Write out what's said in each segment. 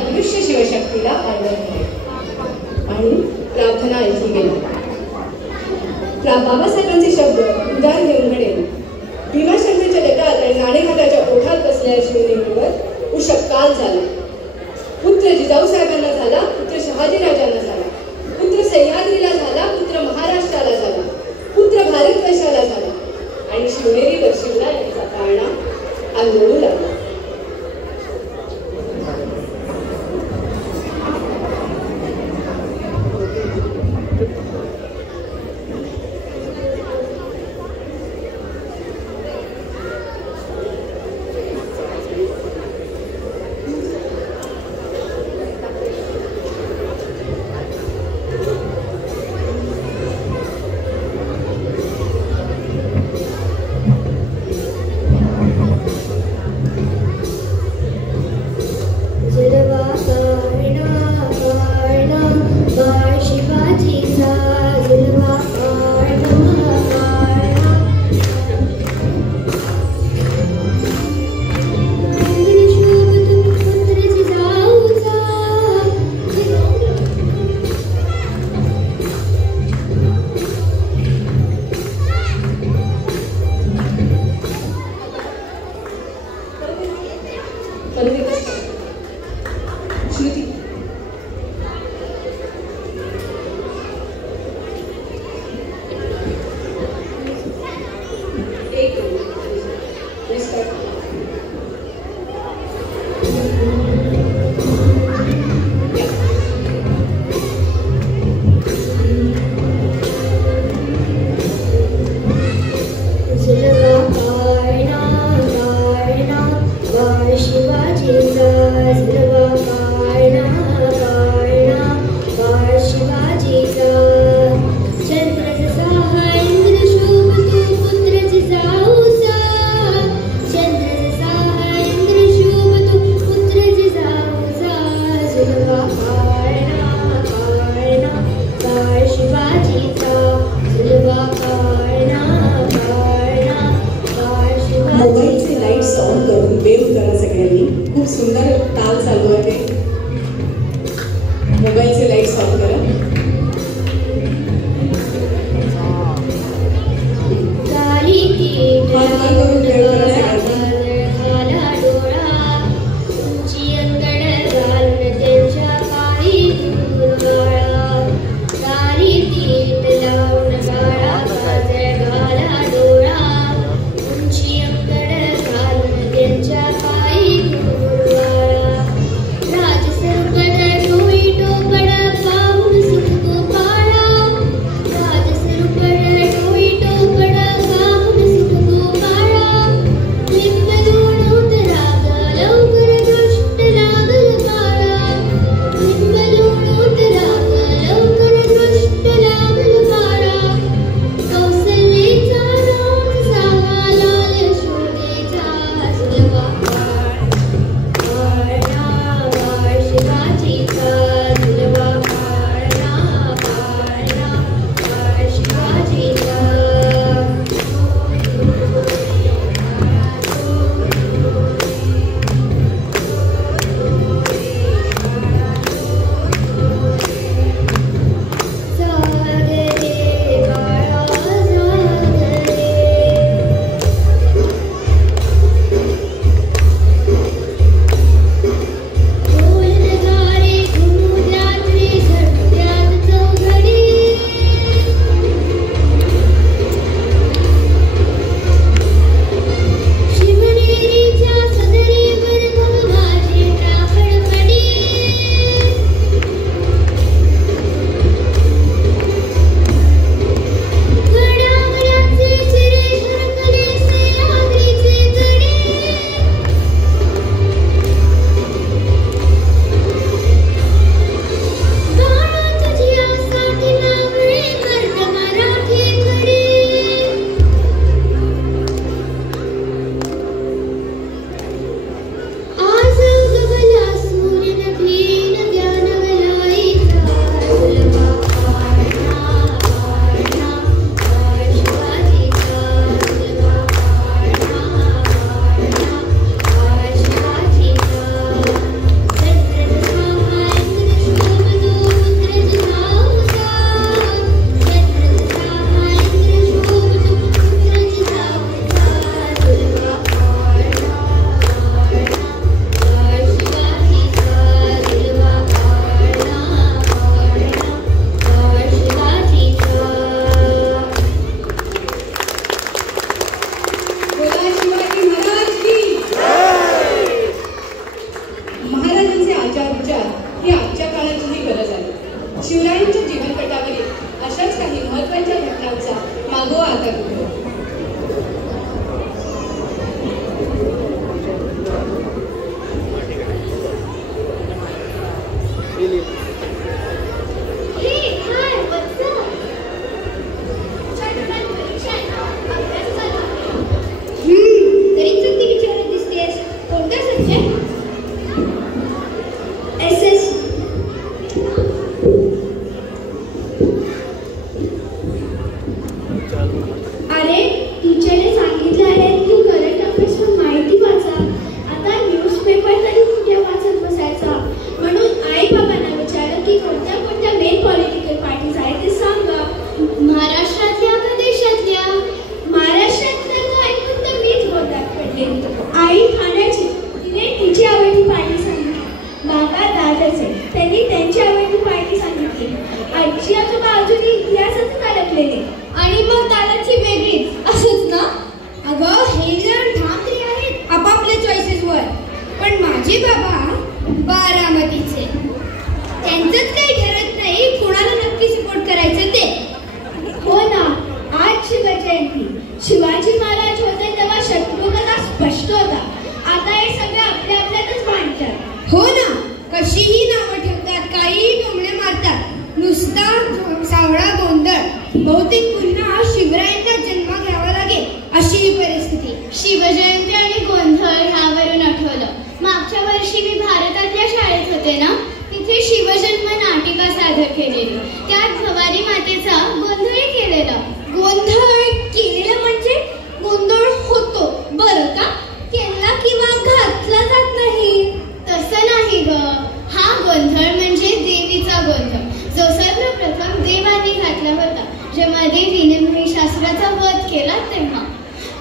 अदृश्य शिवशक्तीला आदर केले आणि प्रार्थना ऐकली गेली. बाबासाहेबांचे शब्द उदार घेऊन म्हणेल, भीमाशंकरच्या जगात आणि नाणेघाटाच्या ओठात बसलेल्या शिवलिंगीवर उषःकाल झाला. पुत्र जिजाऊ साहेबांना झाला, पुत्र शहाजीराजांना झाला, पुत्र सह्याद्रीला झाला, पुत्र महाराष्ट्राला झाला, पुत्र भारतवर्षाला झाला आणि शिवनेरीवर शिवरायांचा पाळणा आंदोलू लागला. शिवाजीचा ही आजच्या काळाचीही गरज आहे. शिवरायांच्या जीवनपटावरील अशाच काही महत्त्वाच्या घटनांचा मागोवा आता करूया. शिवाजी महाराज होते तेव्हा शत्रुघ्न स्पष्ट होता. आता हे सगळे आपल्या आपल्यातच भांडतात. हो ना, कशीही नावं ठेवतात, काहीही टोमणे मारतात, नुसता सावळा गोंधळ. बहुतेक पुन्हा शिवरायांना जन्म घ्यावा लागेल अशी ही परिस्थिती. शिवजयंती आणि गोंधळ ह्यावरून आठवलं, मागच्या वर्षी मी भारतातल्या शाळेत होते ना, तिथे शिवजन्म नाटिका सादर केलेली. त्यात भवानी मातेचा गोंधळ केलेला. गोंधळ केलं म्हणजे गोंधळ होतो बरं का? केला किंवा घातला जात नाही तसं नाही ग. हा गोंधळ म्हणजे देवीचा गोंधळ, जो सर्वप्रथम देवाने घातला होता जेव्हा देवीने महिषासुराचा वध केला तेव्हा.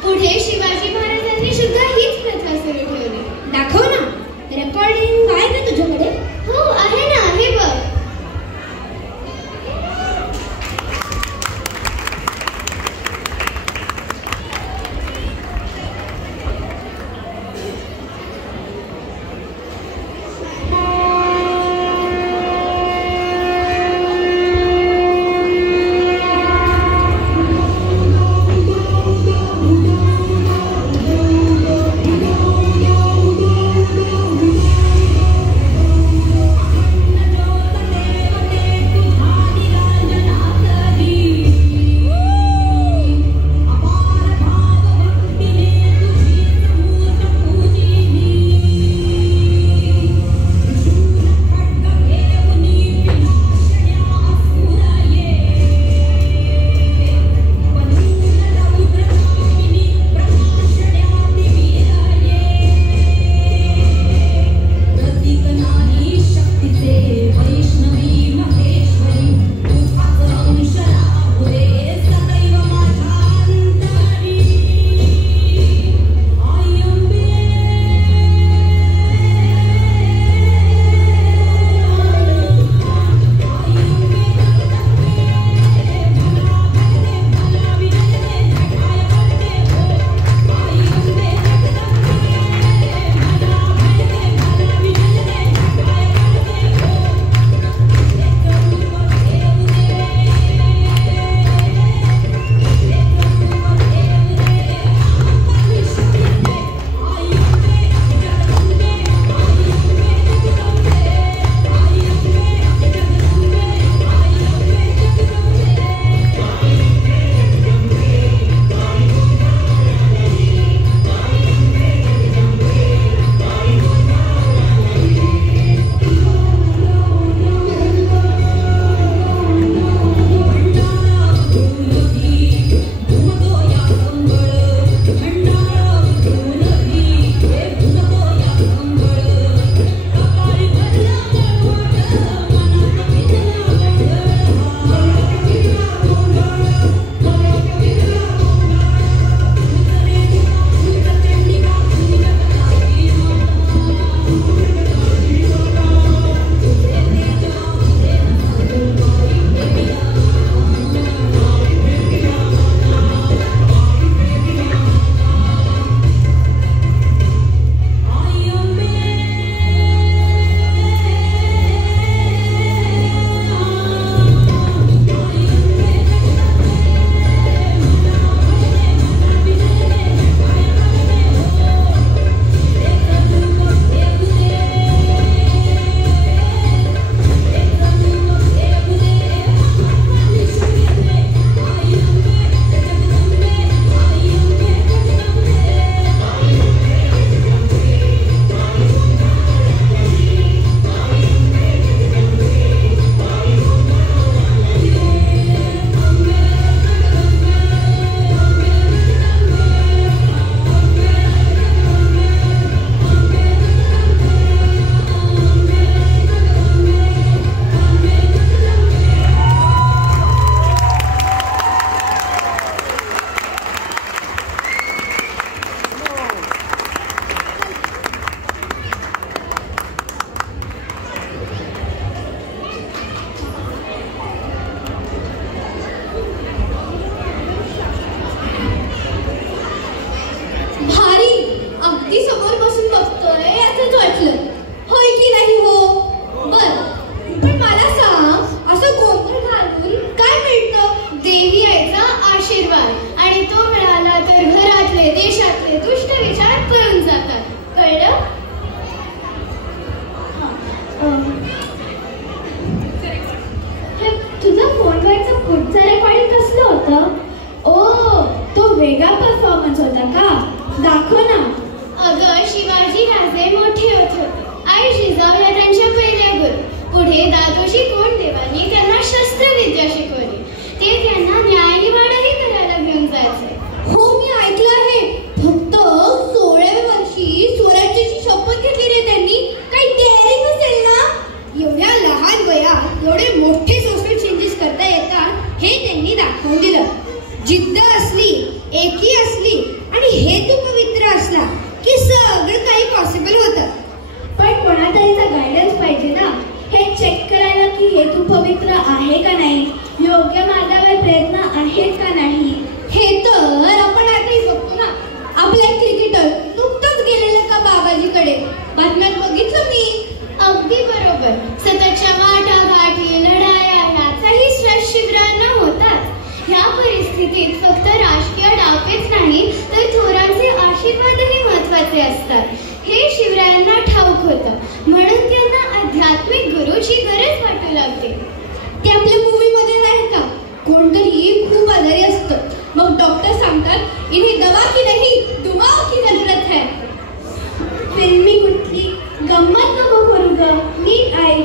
पुढे शिवाजी महाराजांनी सुद्धा हीच प्रथा सुरू ठेवली. दाखव ना रेकॉर्डिंग आहे का तुझ्याकडे? हो आहे ना, हे बघ. एकी असली आणि हेतू पवित्र असला की सगळं काही पॉसिबल होतं. पण कोणातरीचा गायडन्स पाहिजे ना, हे चेक करायला की हेतू पवित्र आहे का नाही, योग्य मार्गावर प्रयत्न आहेत का नाही. हे तर आपण आताही बघतो ना. आपला एक क्रिकेटर नुकतंच गेलेलं का बाबाजीकडे, बातम्यात बघितलं मी. अगदी बरोबर. सततच्या वाटाघाटी, लढाया ह्याचाही स्ट्रेस शिबिरांना होतात. ह्या परिस्थितीत फक्त राजकीय डावपेच नाही तर थोरांचे आशीर्वादही महत्वाचे असतात. हे शिवरायांना ठाऊक होतं, म्हणून त्यांना आध्यात्मिक गुरुची गरज वाटू लागते. ते आपल्या मूवी मध्ये नाही का, कोणतरी खूप आजारी असतं, मग डॉक्टर सांगतात इन्हें दवा की नहीं दुआओं की जरूरत है. फिल्मी कुठली गंमत नको करू ग, नीट आई.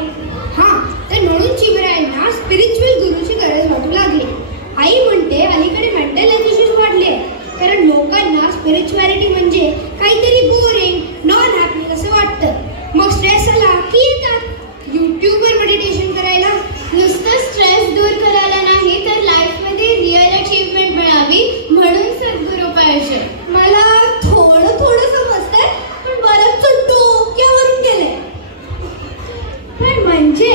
हा, तर म्हणून शिवरायांना स्पिरिच्युअल गुरुची गरज वाटू लागली. आई म्हणते अलीकडे मेंटल हेल्थ इश्यूज वाढले कारण लोकांना स्पिरिच्युअलिटी म्हणजे काहीतरी बोरिंग, नॉन हॅपनिंग असं वाटतं. मग स्ट्रेस आला की येतात युट्यूबवर मेडिटेशन करायला. नुसतं स्ट्रेस दूर करायला नाही तर लाईफमध्ये रिअल अचीवमेंट मिळावी म्हणून सद्गुरू पाहिजे. मला थोडं थोडं समजतंय पण बरंच डोक्यावरून गेलंय. पण म्हणजे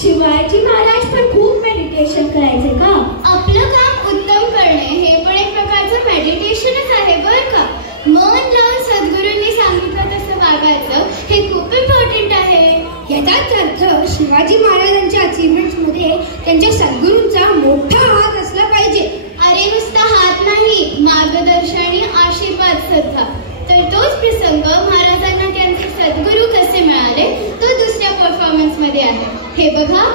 शिवाजी महाराज पण खूप मेडिटेशन करायचे का? आपलं काम उत्तम करणे हे पण एक प्रकारचं मेडिटेशनच आहे बरं का. मन लावून सद्गुरूंनी सांगितलं तसं वागायचं हे खूप इम्पॉर्टंट आहे. याचाच अर्थ शिवाजी महाराजांच्या अचीवमेंट्स मध्ये त्यांच्या सद्गुरूंचा मोठा हात असला पाहिजे. अरे नुसता हात नाही, मार्गदर्शन आणि आशीर्वाद सुद्धा. तर तोच प्रसंग महाराजांना त्यांचे सद्गुरू कसे मिळाले तो दुसऱ्या परफॉर्मन्स मध्ये आहे, हे बघा.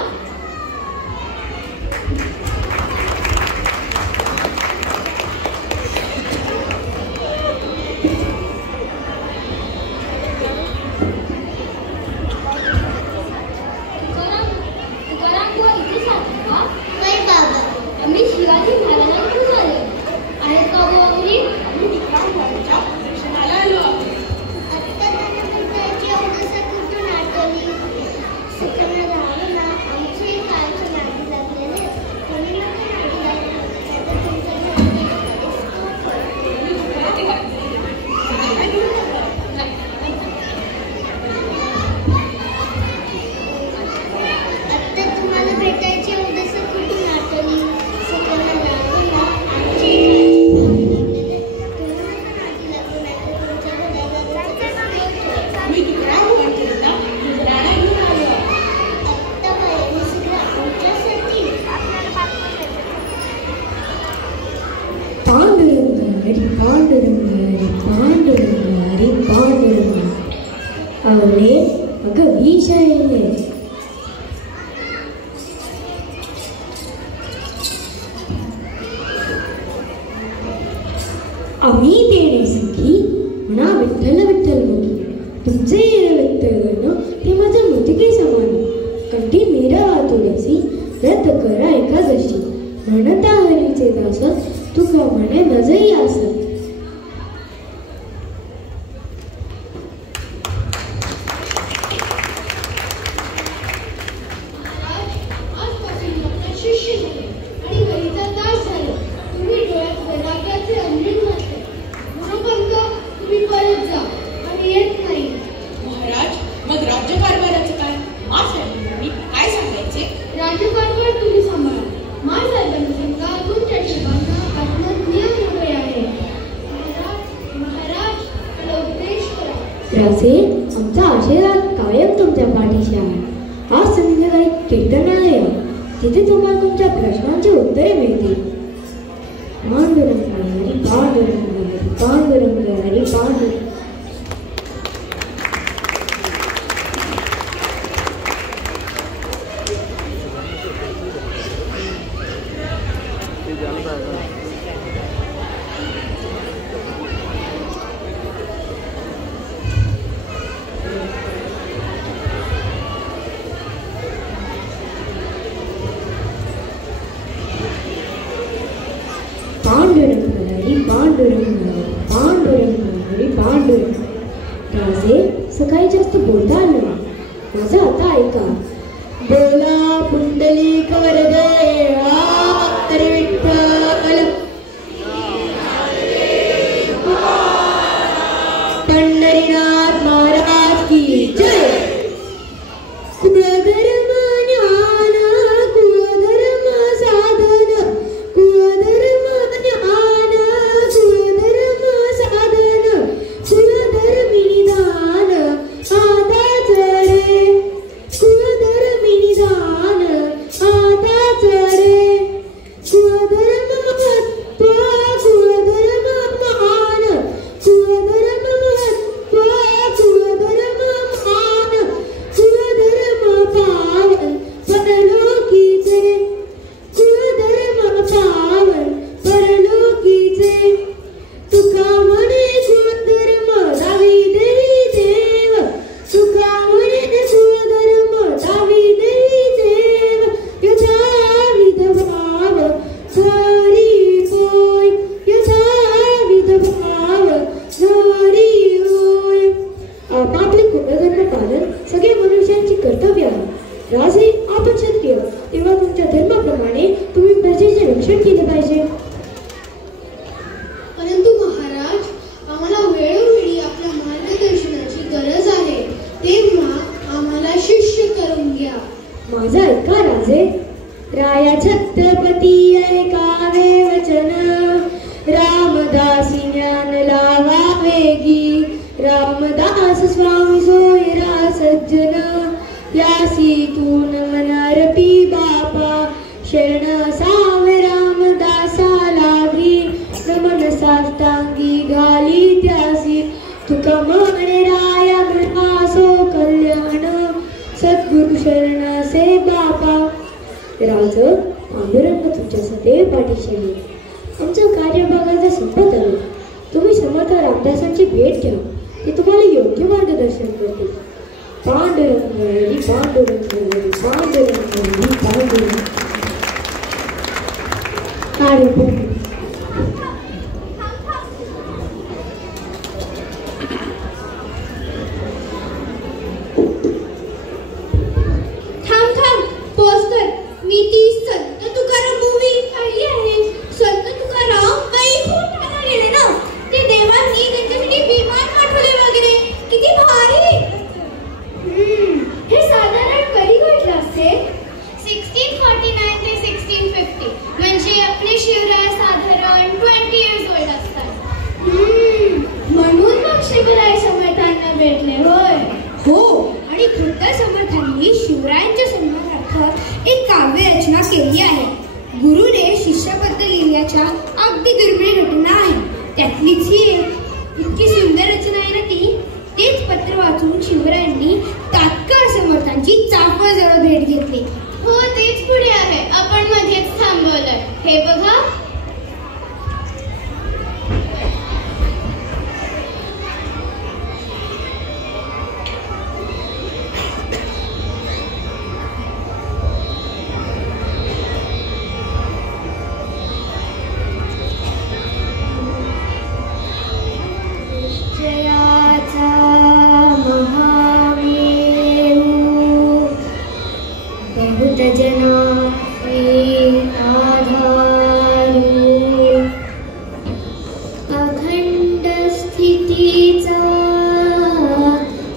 आवडे अगं विष आहे. आम्ही देणे सखी म्हणा विठ्ठल विठ्ठल मुखी, तुमचे विठ्ठल गण ते माझ्या मुतिके समान. कंठी मेरा तुळसी व्रत करा एकादशी, म्हणता हरीचे दास तुका म्हणे नजई आसत. राजे, आमचा आशीर्वाद कायम तुमच्या पाठीशी आहे. आज संध्याकाळी कीर्तनालय, तिथे तुम्हाला तुमच्या प्रश्नांची उत्तरे मिळतील. पांडुरंग हरी पांडुरंग हरी पांडुरंग हरी पांडुरंग. पांडुरंग हरी पांडुरंग हरी पांडुरंग हरी पांडुरंग. राजे, सकाळी जास्त बोलता आलं नाही, माझं आता ऐका. बोला पुंडलिक वरदे हरी विठ्ठल. कुळधर्म ज्ञान कुळधर्म साधन कुळधर्म ज्ञान कुळधर्म साधन कुळधर्मी निदान आताच रे कुळधर्मी निदान आताच रे कुळधर्म महत्व कुळधर्म मान कुळधर्म महत्व कुळधर्म मान कुळधर्म पावन परलोकीचे कुळधर्म पावन परलोकीचे तुका म्हणे कुळधर्म दावी देवी देव तुका म्हणे कुळधर्म दावी देवी देव यथा विधभाव धरी होय यथा विधभाव धरी होय. आपापले कुलधर्म पालन सगळे मनुष्यांची कर्तव्य आहे. राजे आपण क्षत्रिय तेव्हा तुमच्या धर्माप्रमाणे तुम्ही प्रजेचे रक्षण केले पाहिजे. परंतु महाराज, आम्हाला वेळोवेळी आपल्या मार्गदर्शनाची गरज आहे, तेव्हा आम्हाला शिष्य करून घ्या. माझा ऐका राजे. राया छत्रपती ऐकावे वचन रामदासी ज्ञान लावा वेगी रामदास स्वामी सोयरा सज्जन यासी तू नमनारपी बापा शरण सावे रामदासा लागी नमन साष्टांगी घाली त्यासी तुका म्हणे राया मृतासो कल्याण सद्गुरु शरणासे बापा. राज पांडुरंग तुमच्या सदैव पाठीशी आहे. आमचं कार्य बघायचं संपत आलं. तुम्ही समर्थ रामदासांची भेट घ्या, ते तुम्हाला योग्य मार्गदर्शन करतील. पांडुरंग हरी पांडुरंग हरी पांडुरंग हरी पांडुरंग हरी मी ती संत तुकाराम मूवी पाहिली आहे. संत तुकाराम खूप ठाणा गेले ना, ते देवांनी त्यांच्यासाठी विमान पाठवले वगैरे. किती भारी. हे साधारण कधी घडलं असेल? 1649 ते 1650 म्हणजे आपले शिवराय साधारण 20 years old असतात. म्हणून मग शिवराय समर्थांना भेटले होय. हो, आणि खुद्द समर्थांनी शिवरायांच्या सन्मानार्थ एक काव्य रचना केली आहे. गुरुने शिष्याबद्दल लिहिल्याच्या अगदी दुर्मिळ घटना आहे. त्यातलीच ही एक इतकी सुंदर रचना आहे ना ती. तेच पत्र वाचून शिवरायांनी तात्काळ समर्थांची चाफळजवळ भेट घेतली. हो, तेच पुढे आहे. आपण मध्येच थांबवलंय. हे बघा. अखंड स्थितीचा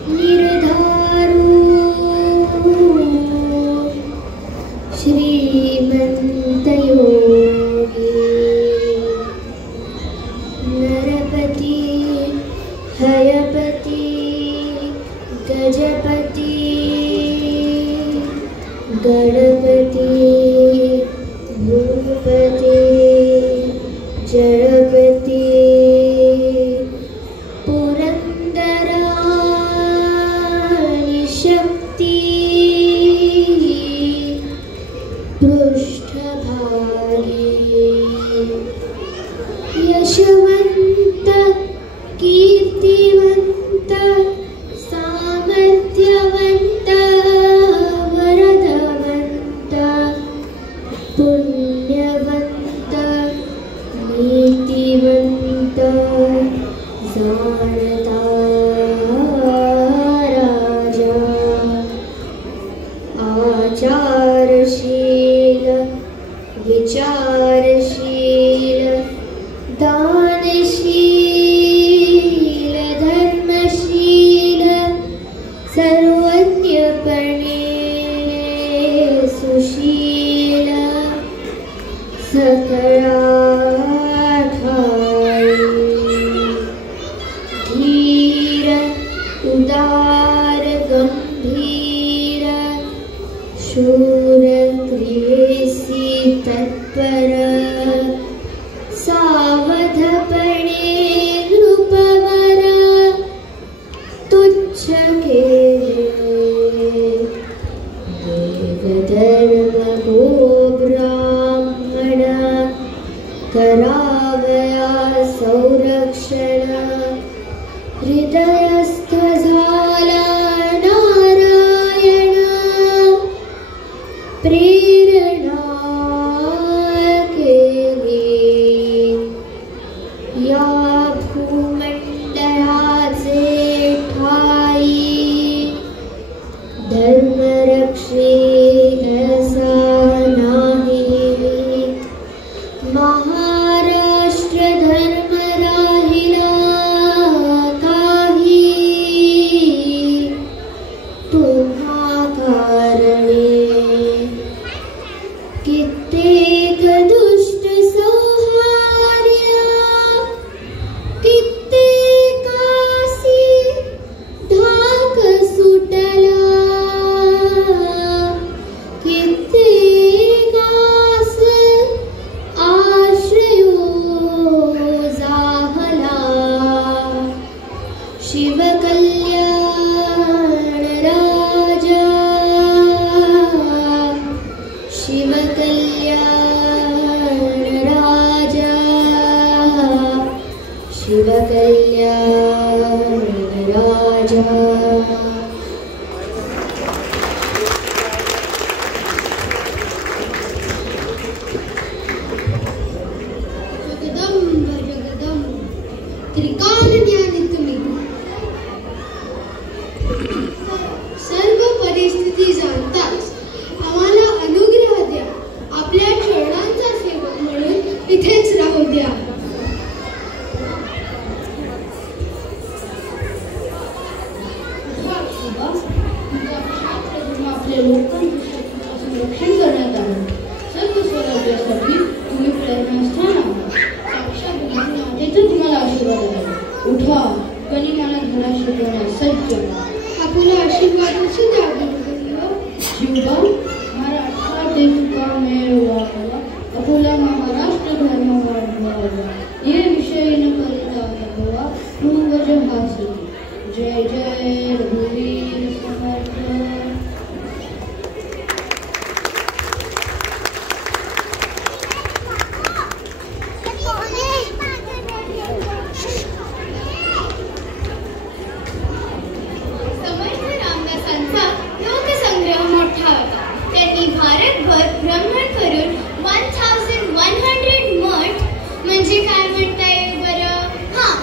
निर्धारू श्रीमंत योगी नरपती हयपती गजपती गणपती भूपती जडपती पुरंदरा शक्ती पृष्ठभागी यशवंत कीर्तिवंत सामर्थ्यवंत वरदवंत पुण्यवंत नीतिवंत जाणता राजा आचारशील विचारशील दानशील धर्मशील सर्वज्ञपणे सुशील सकळा ठाई धीर उदार गंभीर शूर क्रियेसी तत्पर सावधपणे नृपवर तुच्छ केले देवधर्म गो ब्राह्मण करावया संरक्षण हृदयस्थ झाला नारायण प्रेरणा केली या भूमंडळाचे ठाई धर्मरक्षी ऐसा नाही महाराष्ट्र धर्म राहिला काही तुम्हा कारणे कित्येक दुष्ट संहार्य कित्येकासी धाक सुटला कित्येकास आश्रयो जाहला शिवकल्याण राजा शिवकल्याण राजा शिवकल्याण राजा जगदंब जगदंब त्रिकालज्ञानी सर्व परिस्थिती जाणताच आम्हाला अनुग्रह द्या आपल्या चरणांचा सेवक म्हणून इथेच राहू द्या आपल्या लोकांपासून रक्षण करण्यात आलं सर्व स्वराज्यासाठी तुम्ही प्रेरणास्थान आहात साक्षात मातेचा तुम्हाला आशीर्वाद आहे उठा गनिमाला धडा शिकवण्यास सज्ज आपला आशीर्वादाची जागी जीवा मराठा देशका मेळवा आपला महाराष्ट्र धर्म वाढवावा ये विषय न करिता भगवा पूर्वज हासी जय जय रघुवीर समर्थ समर्थ रामदासांचा लोकसंग्रह मोठा होता. त्यांनी भारतभर भ्रमण करून 1100 मठ म्हणजे काय म्हणता येईल बरं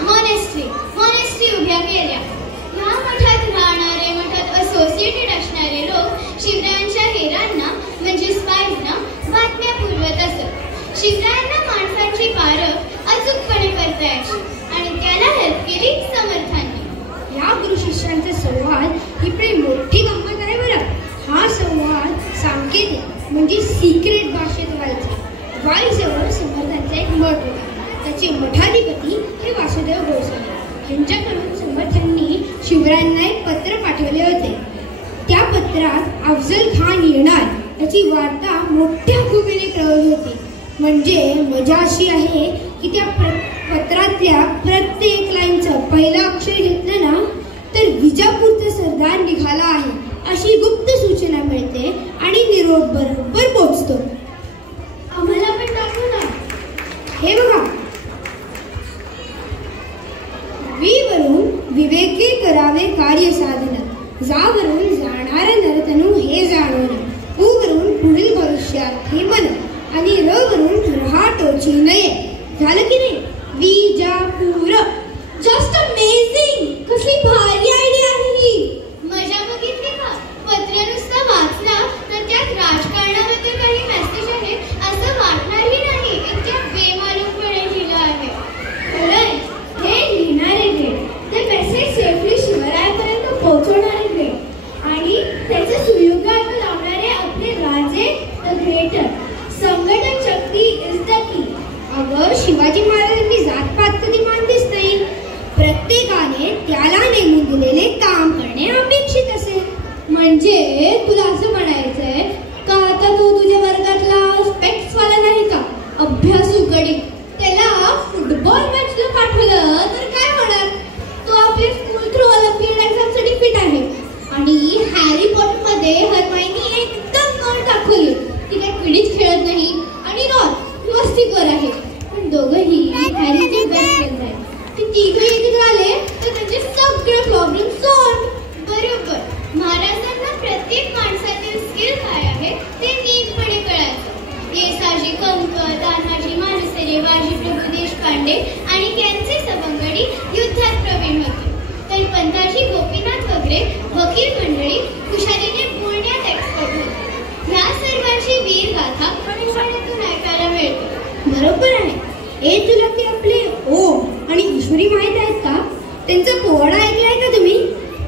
मॉनेस्ट्री उभ्या केल्या. या मठात राहणारे मठात असोसिएटेड असणारे लोक शिवरायांच्या हेरांना म्हणजे स्पायजना बातम्या पुरवत असत. शिवरायांना माणसांची पारख अचूकपणे करता यायची आणि त्याला हेल्प केली समर्थांनी. या गुरु शिष्यांचा संवाद ही मोठी गंमत आहे बरं. हा संवाद सांकेतिक म्हणजे सिक्रेट भाषेत व्हायचा. वाईजवळ समर्थांचा एक मठ होता. त्याचे मठाधिपती हे वासुदेव गोसावी. यांच्याकडून समर्थांनी शिवरायांना एक पत्र पाठवले होते. त्या पत्रात अफजल खान येणार याची वार्ता मोठ्या खुबीने कळवली होती. म्हणजे मजा अशी आहे की त्या पत्रातल्या प्रत्येक लाईनचं पहिलं अक्षर घेतलं ना तर विजापूरचा सरदार निघाला आहे अशी गुप्त सूचना मिळते आणि निरोप बरोबर पोहोचतो. आम्हाला पण दाखव ना. हे बघा, वरून विवेके करावे कार्य साधन, जावरून जाणार नरतनु हे जाणून, वरून पुढील भविष्यात हे मन आणि वरून रहाटोची नये. झालं की नाही? विजापूर. Just amazing. कसली भारी आयडिया आहे ही. मजा बघितली का? पत्र नुसतं वाचला तर त्यात राजकारणाबद्दल काही मेसेज देशपांडे आणि त्यांचे सवंगडी युद्धात प्रवीण होते, तर पंताजी गोपीनाथ वगैरे वकील मंडळी हुशारीने बोलण्यात एक्सपर्ट होते. ह्या सर्वांची वीरगाथा पुण्यातून ऐकायला मिळते. बरोबर आहे. ए तुला ते आपले ओम आणि ईश्वरी माहीत आहेत का? त्यांचा पोवाडा ऐकलाय का तुम्ही?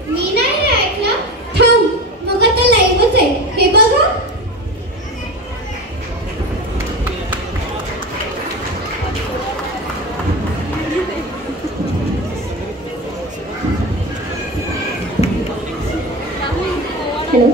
मी नाही ऐकला. थांब, मग आता लाईव्हच आहे, हे बघा. हॅलो.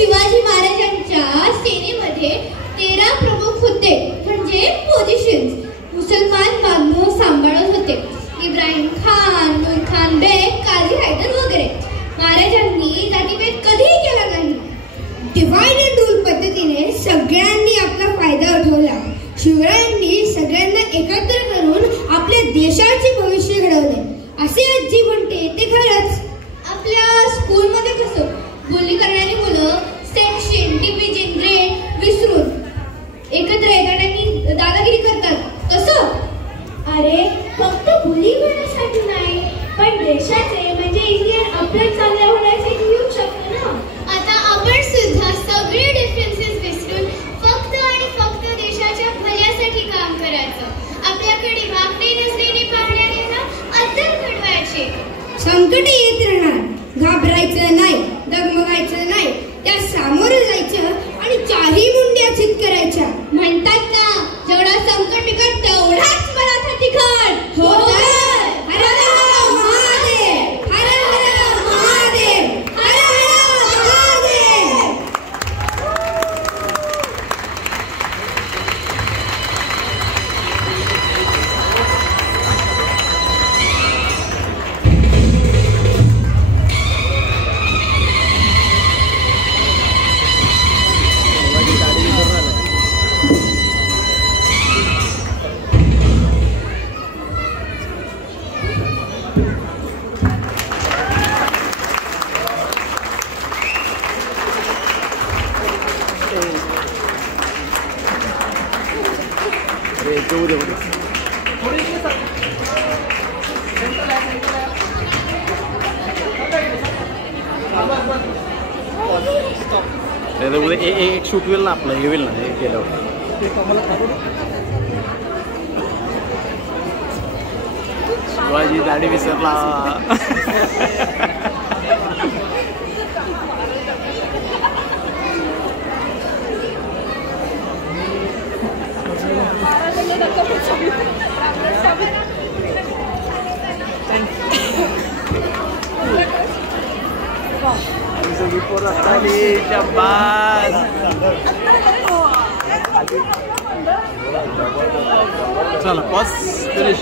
शिवाजी महाराजांच्या सेनेमध्ये 13 प्रमुख होते, म्हणजे पोझिशन्स. मुसलमान बांधव सांभाळत होते. इब्राहिम खान, नूर खान बेग, काझी हैदर वगैरे. महाराजांनी जातीभेद कधीही केला नाही. डिवाइड अँड रूल पद्धतीने सगळ्यांनी आपला फायदा उठवला. शिवरायांनी सगळ्यांना एकत्र करून आपल्या देशाचे भविष्य घडवले. असे आजी म्हणते ते खरंच. आपल्या स्कूलमध्ये कसं बोली करणारी मुलं सेक्शन, डिव्हिजन, ग्रेड विसरून एकत्र येतात आणि दादागिरी करतात, कसं? अरे फक्त बोली करण्यासाठी नाही, पण देशाचे म्हणजे इंडियन अपडेट चांगल्या होण्यासाठी येऊ शकतो ना. आता आपण सुद्धा सगळे डिफरन्सेस विसरून फक्त आणि फक्त देशाच्या भल्यासाठी काम करायचं. आपल्याकडे वाकडी नजरेने पाहणाऱ्यांना अद्दल घडवायचे. संकट येत राहणार, घाबरायचं नाही, डगमगायचं नाही, त्या सामोरं जायचं आणि चारही मुंड्या चित करायच्या. म्हणतात ना, जेवढा संकट निकट तेवढाच मनाचा तिखट. हो तर. हर हर महादेव, हर हर महादेव, हर हर महादेव. एक शूट होईल ना आपलं, हे होईल ना, हे केल्यावर. शिवाजी दाढी विसरला. चला पॉज फिनिश.